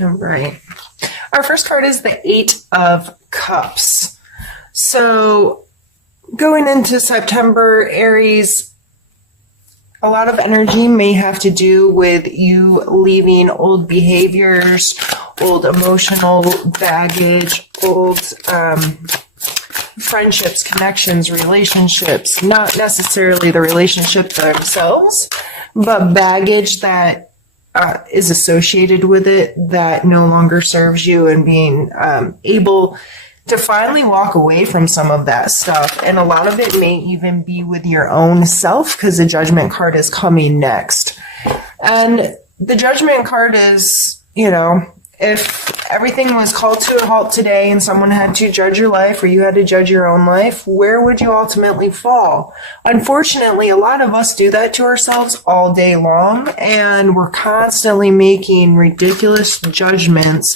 All right. Our first card is the Eight of Cups. So going into September, Aries, a lot of energy may have to do with you leaving old behaviors, old emotional baggage, old friendships, connections, relationships, not necessarily the relationships themselves, but baggage that is associated with it that no longer serves you, and being able to finally walk away from some of that stuff. And a lot of it may even be with your own self, because the Judgment card is coming next. And the Judgment card is, you know, if everything was called to a halt today and someone had to judge your life, or you had to judge your own life, where would you ultimately fall? Unfortunately, a lot of us do that to ourselves all day long, and we're constantly making ridiculous judgments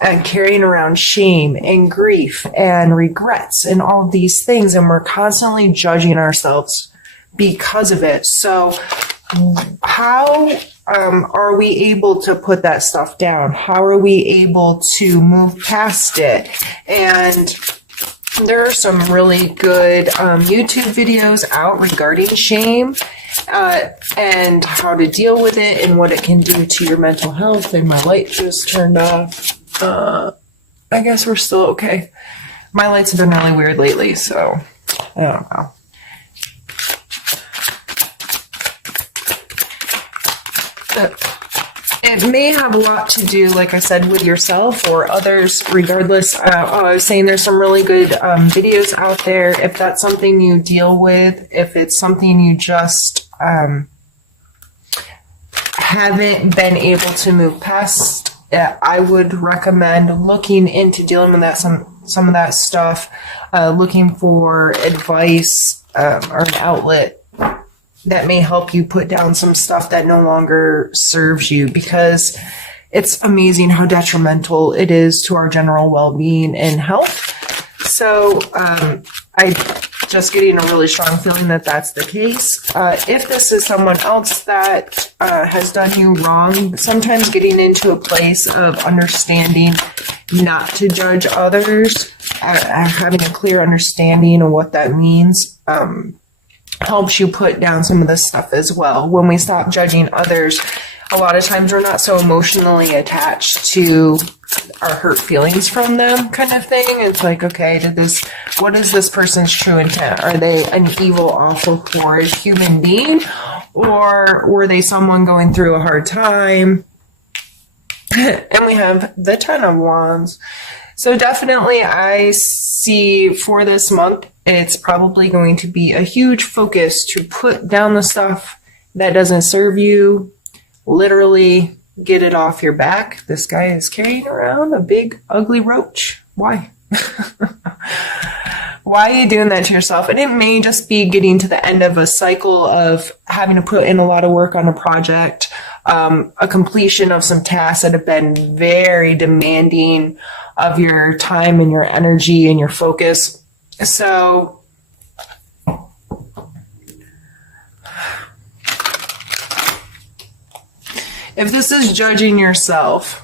and carrying around shame and grief and regrets and all of these things, and we're constantly judging ourselves because of it. So how are we able to put that stuff down? How are we able to move past it? And there are some really good YouTube videos out regarding shame and how to deal with it and what it can do to your mental health. And my light just turned off. I guess we're still okay. My lights have been really weird lately, so I don't know. It may have a lot to do, like I said, with yourself or others, regardless. I was saying there's some really good videos out there. If that's something you deal with, if it's something you just haven't been able to move past, I would recommend looking into dealing with that, some of that stuff, looking for advice or an outlet that may help you put down some stuff that no longer serves you, because it's amazing how detrimental it is to our general well-being and health. So I just getting a really strong feeling that that's the case. If this is someone else that has done you wrong, sometimes getting into a place of understanding not to judge others, having a clear understanding of what that means, helps you put down some of this stuff as well. When we stop judging others, a lot of times we're not so emotionally attached to our hurt feelings from them, kind of thing. It's like, okay, what is this person's true intent? Are they an evil, awful, horrid human being? Or were they someone going through a hard time? And we have the Ten of Wands. So definitely I see for this month, it's probably going to be a huge focus to put down the stuff that doesn't serve you. Literally get it off your back. This guy is carrying around a big, ugly roach. Why? Why are you doing that to yourself? And it may just be getting to the end of a cycle of having to put in a lot of work on a project, a completion of some tasks that have been very demanding of your time and your energy and your focus. So if this is judging yourself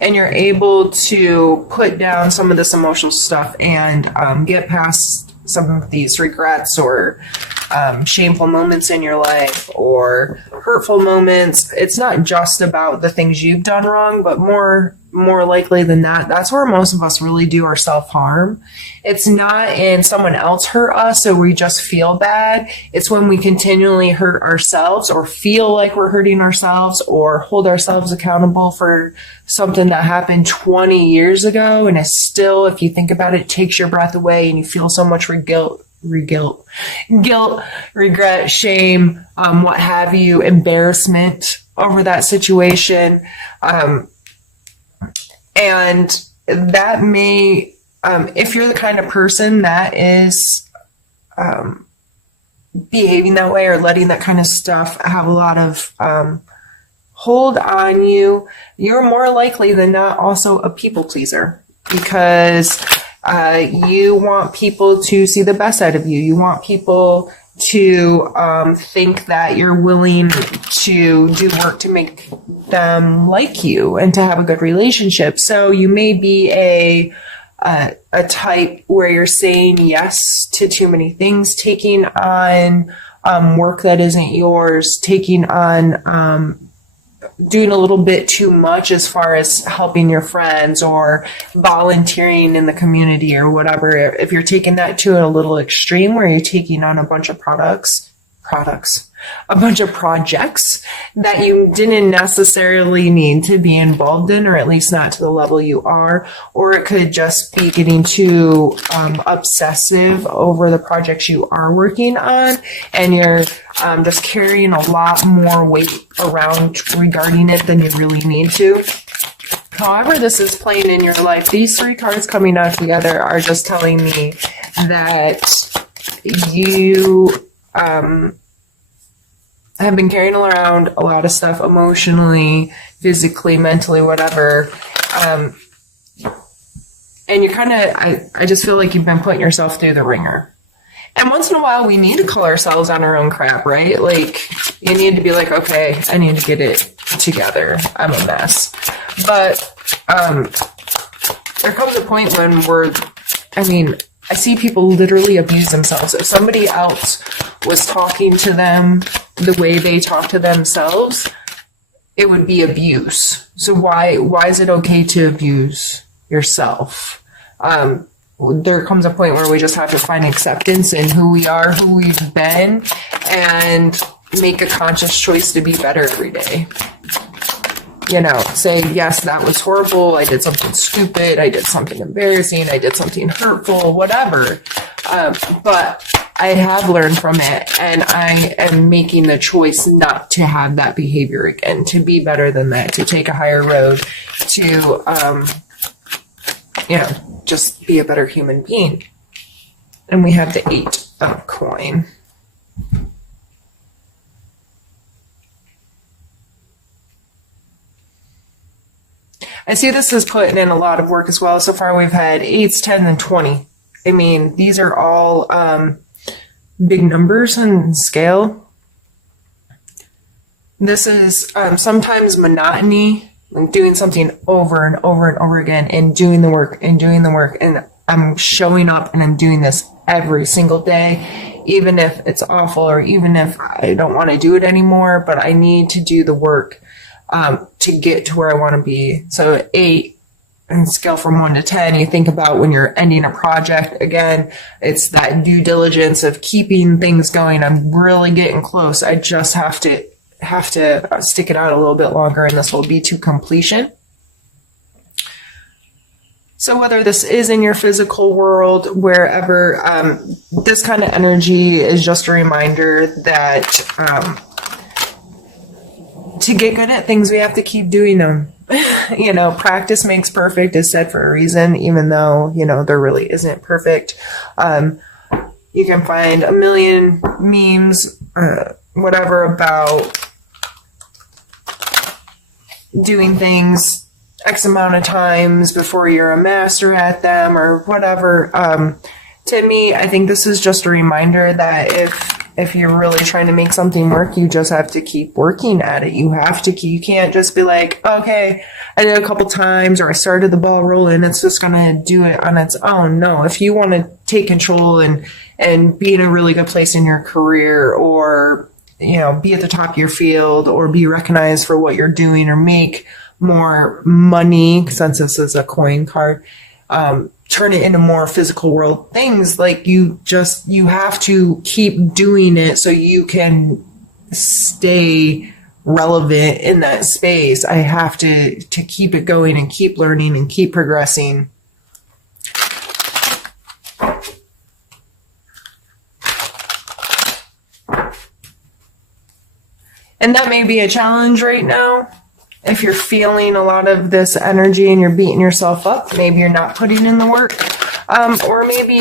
and you're able to put down some of this emotional stuff and get past some of these regrets or shameful moments in your life or hurtful moments, it's not just about the things you've done wrong, but more likely than that, that's where most of us really do our self-harm. It's not in someone else hurt us so we just feel bad. It's when we continually hurt ourselves or feel like we're hurting ourselves or hold ourselves accountable for something that happened 20 years ago, and it's still, if you think about it, takes your breath away and you feel so much guilt, regret, shame, what have you, embarrassment over that situation. And that may, if you're the kind of person that is behaving that way or letting that kind of stuff have a lot of hold on you, you're more likely than not also a people pleaser, because you want people to see the best out of you. You want people to think that you're willing to do work to make them like you and to have a good relationship. So you may be a type where you're saying yes to too many things, taking on work that isn't yours, taking on doing a little bit too much as far as helping your friends or volunteering in the community or whatever. If you're taking that to a little extreme where you're taking on a bunch of a bunch of projects that you didn't necessarily need to be involved in, or at least not to the level you are, or it could just be getting too obsessive over the projects you are working on, and you're just carrying a lot more weight around regarding it than you really need to. However this is playing in your life, these three cards coming out together are just telling me that you have been carrying around a lot of stuff emotionally, physically, mentally, whatever. And you're kind of, I just feel like you've been putting yourself through the ringer. And once in a while, we need to call ourselves on our own crap, right? Like, you need to be like, okay, I need to get it together. I'm a mess. But there comes a point when I see people literally abuse themselves. If somebody else was talking to them the way they talk to themselves, it would be abuse. So why is it okay to abuse yourself? There comes a point where we just have to find acceptance in who we are, who we've been, and make a conscious choice to be better every day. Say, yes, that was horrible. I did something stupid. I did something embarrassing. I did something hurtful, whatever. But I have learned from it, and I am making the choice not to have that behavior again, to be better than that, to take a higher road, to, just be a better human being. And we have the 8 of coin. I see this as putting in a lot of work as well. So far we've had 8s, 10s, and 20. I mean, these are all big numbers on scale. This is sometimes monotony, like doing something over and over and over again, and doing the work and doing the work. And I'm showing up and I'm doing this every single day, even if it's awful or even if I don't want to do it anymore, but I need to do the work to get to where I want to be. So 8 and scale from 1 to 10, you think about when you're ending a project, again, it's that due diligence of keeping things going. I'm really getting close. I just have to stick it out a little bit longer, and this will be to completion. So whether this is in your physical world, wherever, this kind of energy is just a reminder that to get good at things, we have to keep doing them. Practice makes perfect is said for a reason, even though, there really isn't perfect. You can find a million memes, whatever, about doing things X amount of times before you're a master at them or whatever. To me, I think this is just a reminder that if you're really trying to make something work, you just have to keep working at it. You can't just be like, okay, I did a couple times or I started the ball rolling, it's just going to do it on its own. No, if you want to take control and be in a really good place in your career, or, be at the top of your field, or be recognized for what you're doing, or make more money, since this is a coin card, turn it into more physical world things, like you have to keep doing it so you can stay relevant in that space. I have to keep it going and keep learning and keep progressing. And that may be a challenge right now. If you're feeling a lot of this energy and you're beating yourself up, maybe you're not putting in the work. Or maybe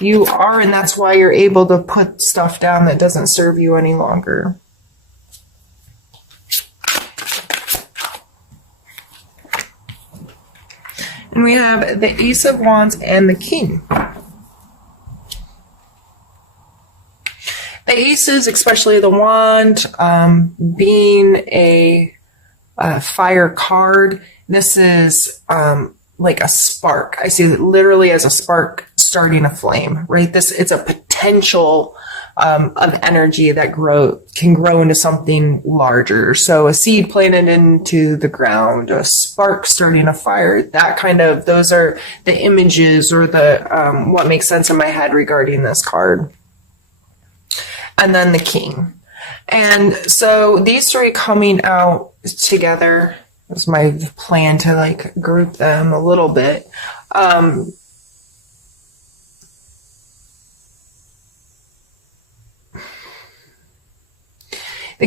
you are, and that's why you're able to put stuff down that doesn't serve you any longer. And we have the Ace of Wands and the King. The aces, especially the wand, being a fire card, this is like a spark. I see it literally as a spark starting a flame, right? It's a potential of energy that can grow into something larger. So a seed planted into the ground, a spark starting a fire, those are the images or the what makes sense in my head regarding this card. And then the king. And so these three coming out together was my plan to like group them a little bit. The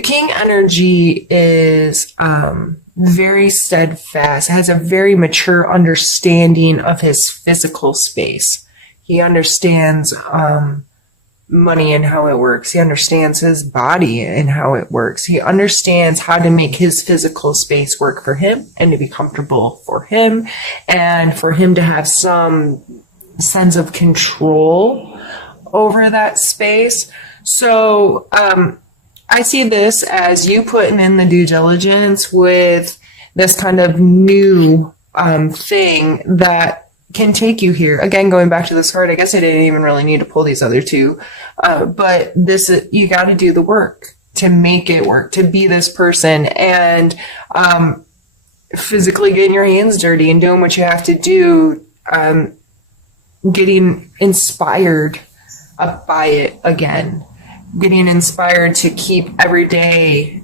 king energy is very steadfast, has a very mature understanding of his physical space. He understands money and how it works. He understands his body and how it works. He understands how to make his physical space work for him and to be comfortable for him and for him to have some sense of control over that space. So I see this as you putting in the due diligence with this kind of new thing that can take you here. Again, going back to this card, I guess I didn't even really need to pull these other two. But you got to do the work to make it work, to be this person and physically getting your hands dirty and doing what you have to do, getting inspired by it again, getting inspired to keep every day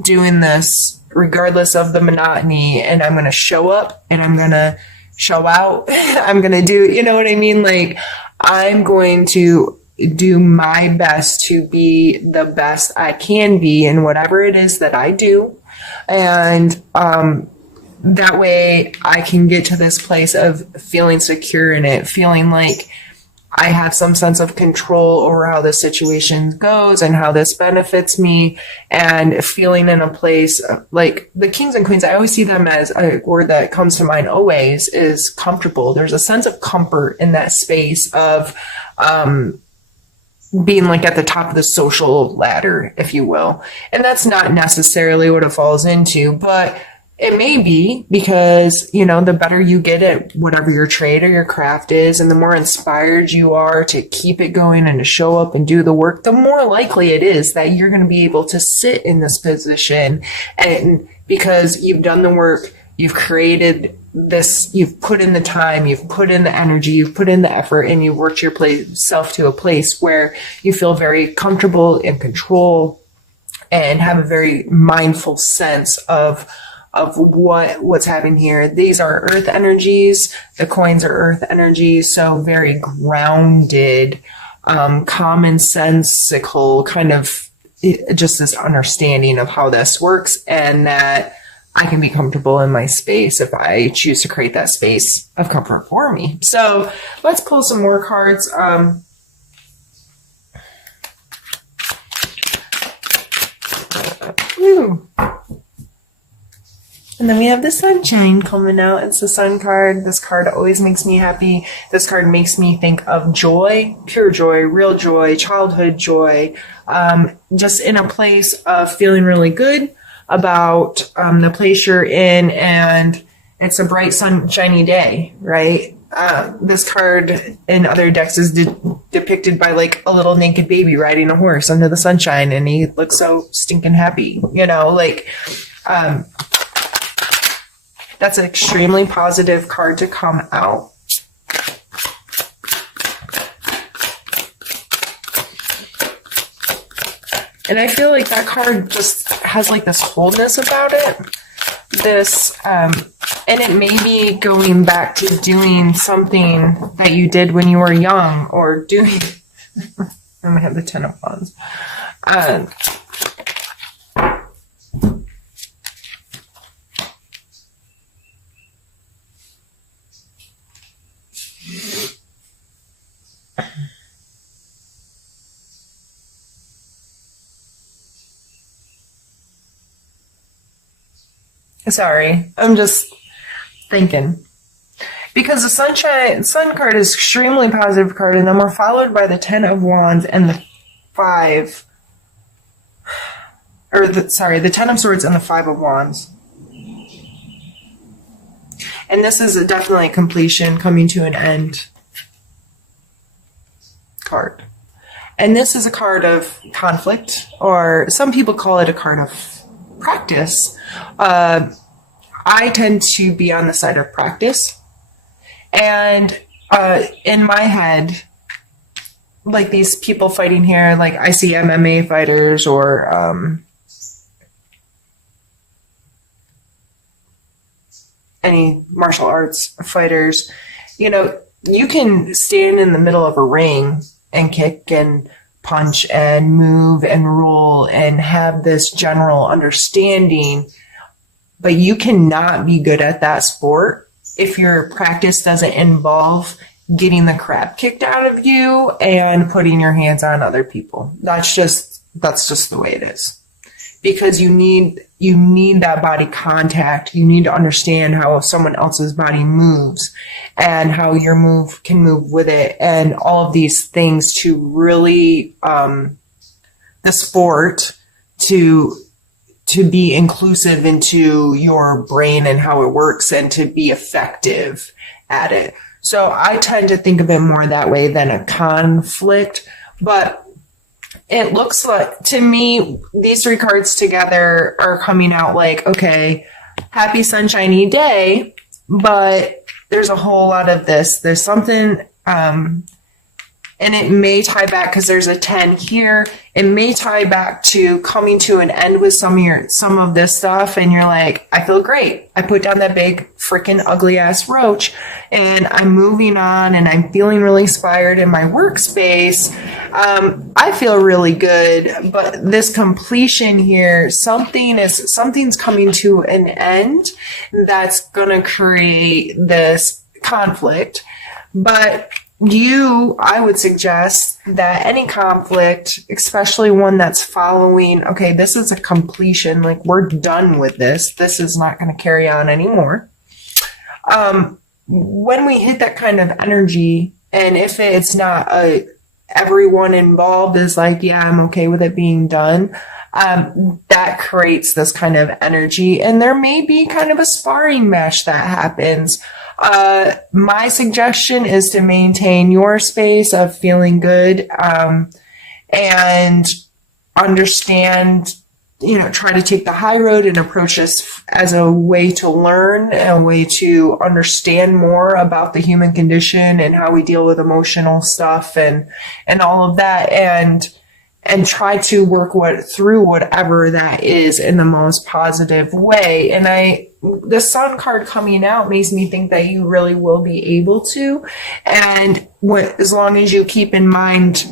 doing this regardless of the monotony. And I'm going to show up and I'm going to show out. I'm going to do, you know what I mean? Like, I'm going to do my best to be the best I can be in whatever it is that I do. And that way I can get to this place of feeling secure in it, feeling like I have some sense of control over how this situation goes and how this benefits me, and feeling in a place like the kings and queens. I always see them as a word that comes to mind always is comfortable. There's a sense of comfort in that space of being like at the top of the social ladder, if you will. And that's not necessarily what it falls into, but it may be because, you know, the better you get at whatever your trade or your craft is, and the more inspired you are to keep it going and to show up and do the work, the more likely it is that you're going to be able to sit in this position. And because you've done the work, you've created this, you've put in the time, you've put in the energy, you've put in the effort, and you've worked yourself to a place where you feel very comfortable in control and have a very mindful sense of what's happening here. These are earth energies. The coins are earth energies. So very grounded, common sensical kind of just this understanding of how this works, and that I can be comfortable in my space if I choose to create that space of comfort for me. So let's pull some more cards. And then we have the sunshine coming out. It's the sun card. This card always makes me happy. This card makes me think of joy, pure joy, real joy, childhood joy, just in a place of feeling really good about the place you're in, and it's a bright, sunshiny day, right? This card in other decks is depicted by like a little naked baby riding a horse under the sunshine, and he looks so stinking happy, you know, like, that's an extremely positive card to come out. And I feel like that card just has like this wholeness about it. This, and it may be going back to doing something that you did when you were young, or doing, I'm gonna have the Ten of Wands. Sorry, I'm just thinking. Because the sun card is extremely positive card, and then we're followed by the Ten of Wands and the five, the Ten of Swords and the Five of Wands. And this is definitely a completion, coming to an end card. And this is a card of conflict, or some people call it a card of practice. I tend to be on the side of practice. And in my head, like these people fighting here, like I see MMA fighters or any martial arts fighters, you know, you can stand in the middle of a ring and kick and punch and move and roll and have this general understanding, but you cannot be good at that sport if your practice doesn't involve getting the crap kicked out of you and putting your hands on other people. That's just the way it is. Because you need that body contact. You need to understand how someone else's body moves and how your move can move with it, and all of these things to really the sport to be inclusive into your brain and how it works, and to be effective at it. So I tend to think of it more that way than a conflict, but it looks like, to me, these three cards together are coming out like, okay, happy sunshiny day, but there's a whole lot of this. There's something, and it may tie back, because there's a 10 here. It may tie back to coming to an end with some of this stuff, and you're like, I feel great. I put down that big freaking ugly ass roach, and I'm moving on, and I'm feeling really inspired in my workspace. I feel really good, but this completion here, something's coming to an end that's gonna create this conflict. But I would suggest that any conflict, especially one that's following, okay, this is a completion, like we're done with this. This is not going to carry on anymore. When we hit that kind of energy, and if it's not everyone involved is like, yeah, I'm okay with it being done, that creates this kind of energy. And there may be kind of a sparring match that happens. My suggestion is to maintain your space of feeling good, and understand, try to take the high road and approach this as a way to learn, a way to understand more about the human condition and how we deal with emotional stuff and all of that, and try to work through whatever that is in the most positive way. And the Sun card coming out makes me think that you really will be able to. And as long as you keep in mind,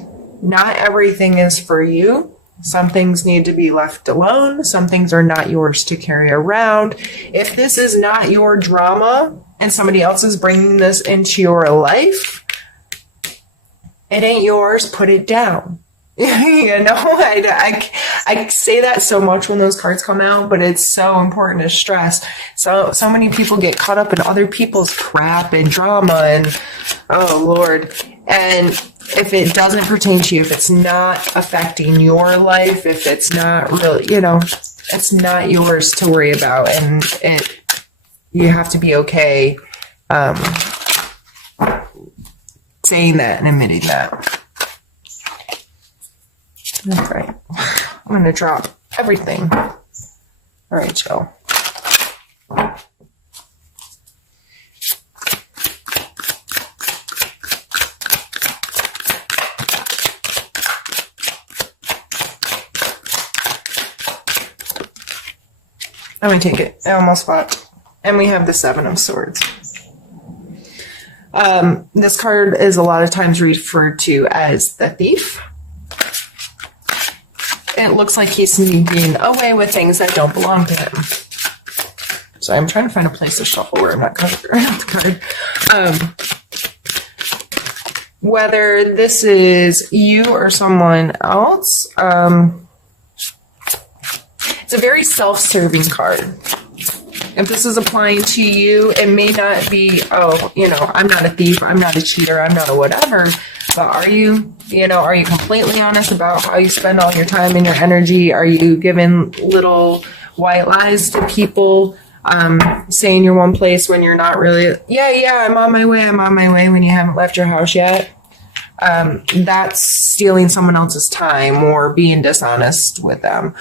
not everything is for you. Some things need to be left alone. Some things are not yours to carry around. If this is not your drama and somebody else is bringing this into your life, it ain't yours. Put it down. I say that so much when those cards come out, but it's so important to stress. So many people get caught up in other people's crap and drama, and oh Lord. And if it doesn't pertain to you, if it's not affecting your life, if it's not really, it's not yours to worry about, and you have to be okay saying that and admitting that. All right, I'm going to drop everything. All right, Joe. I'm going to take it. I almost fought. And we have the Seven of Swords. This card is a lot of times referred to as the thief. It looks like he's sneaking away with things that don't belong to him. So I'm trying to find a place to shuffle where I'm not covering the card. Whether this is you or someone else, it's a very self-serving card. If this is applying to you, it may not be, I'm not a thief, I'm not a cheater, I'm not a whatever. But are you completely honest about how you spend all your time and your energy? Are you giving little white lies to people, saying you're one place when you're not really? Yeah, I'm on my way when you haven't left your house yet. That's stealing someone else's time or being dishonest with them.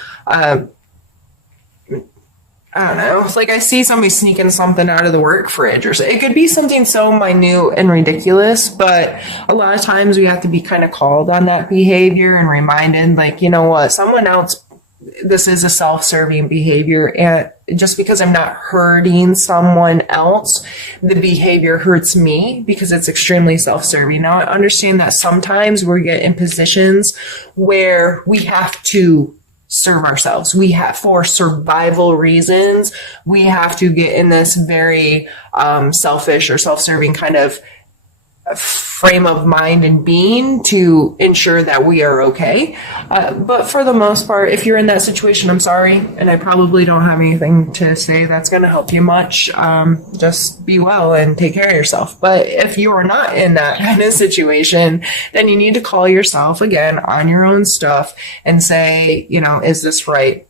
I don't know. It's like I see somebody sneaking something out of the work fridge, or so. It could be something so minute and ridiculous, but a lot of times we have to be kind of called on that behavior and reminded, like, you know what, someone else, this is a self-serving behavior, and just because I'm not hurting someone else, the behavior hurts me because it's extremely self-serving. Now, I understand that sometimes we get in positions where we have to serve ourselves. We have, for survival reasons, we have to get in this very selfish or self-serving kind of frame of mind and being to ensure that we are okay. But for the most part, if you're in that situation, I'm sorry, and I probably don't have anything to say that's going to help you much. Just be well and take care of yourself. But if you are not in that kind of situation, then you need to call yourself again on your own stuff and say, is this right?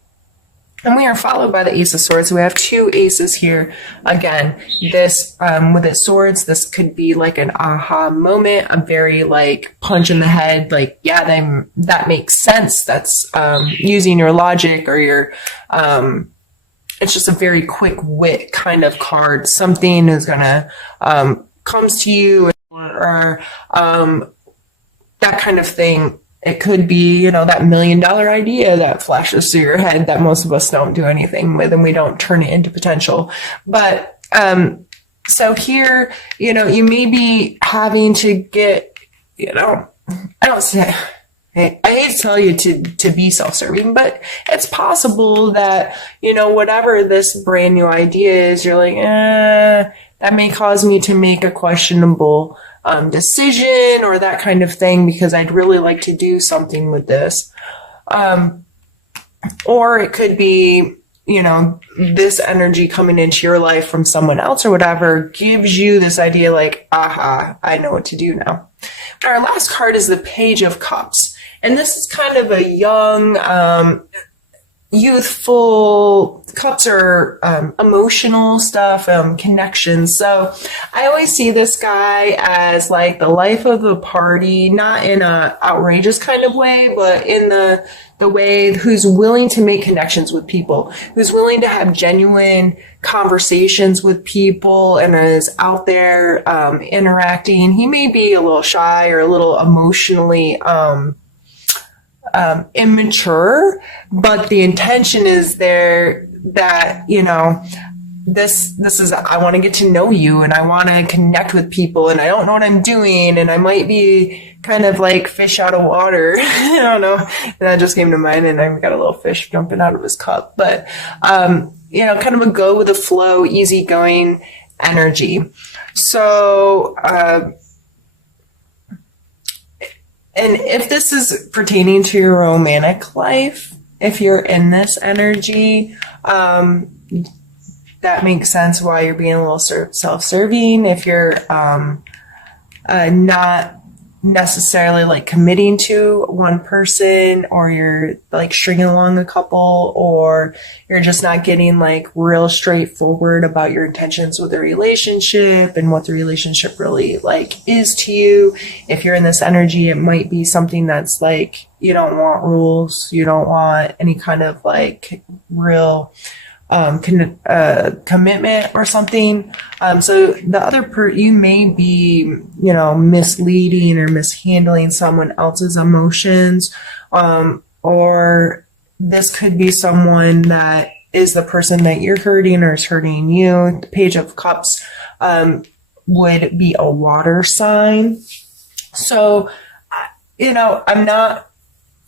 And we are followed by the Ace of Swords. So we have two aces here. Again, this, with its swords, this could be like an aha moment, a very like punch in the head. Like, yeah, that makes sense. That's, using your logic or your, it's just a very quick wit kind of card. Something is gonna, comes to you or, that kind of thing. It could be, that $1 million idea that flashes through your head that most of us don't do anything with, and we don't turn it into potential. But, so here, you may be having to get, I don't say, I hate to tell you to be self-serving, but it's possible that, whatever this brand new idea is, you're like, that may cause me to make a questionable decision or that kind of thing, because I'd really like to do something with this. Or it could be, this energy coming into your life from someone else or whatever gives you this idea like, aha, I know what to do now. Our last card is the Page of Cups. And this is kind of a young, youthful. Cups are emotional stuff, connections. So I always see this guy as like the life of the party, not in a outrageous kind of way, but in the way who's willing to make connections with people, who's willing to have genuine conversations with people and is out there interacting. He may be a little shy or a little emotionally immature, but the intention is there that, this is, I want to get to know you and I want to connect with people and I don't know what I'm doing and I might be kind of like fish out of water. I don't know. That just came to mind and I've got a little fish jumping out of his cup, but, kind of a go with the flow, easygoing energy. So, and if this is pertaining to your romantic life, if you're in this energy, that makes sense why you're being a little self-serving. If you're not necessarily like committing to one person, or you're like stringing along a couple, or you're just not getting like real straightforward about your intentions with the relationship and what the relationship really like is to you. If you're in this energy, it might be something that's like, you don't want rules. You don't want any kind of like real commitment or something. So the other you may be, misleading or mishandling someone else's emotions. Or this could be someone that is the person that you're hurting or is hurting you. The Page of Cups, would be a water sign. So,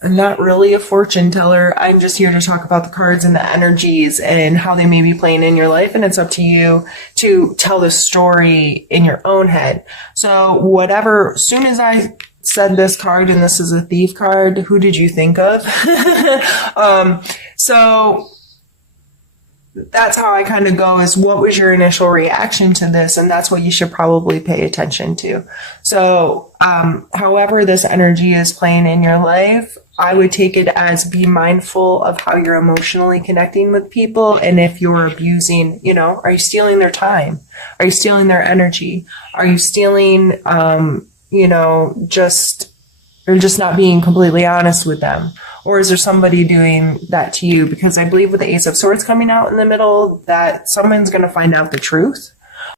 I'm not really a fortune teller. I'm just here to talk about the cards and the energies and how they may be playing in your life. And it's up to you to tell the story in your own head. So as soon as I said this card, and this is a Thief card, who did you think of? So that's how I kind of go, is what was your initial reaction to this? And that's what you should probably pay attention to. So However this energy is playing in your life, I would take it as be mindful of how you're emotionally connecting with people. And if you're abusing, are you stealing their time? Are you stealing their energy? Are you stealing, just not being completely honest with them? Or is there somebody doing that to you? Because I believe with the Ace of Swords coming out in the middle, that someone's going to find out the truth.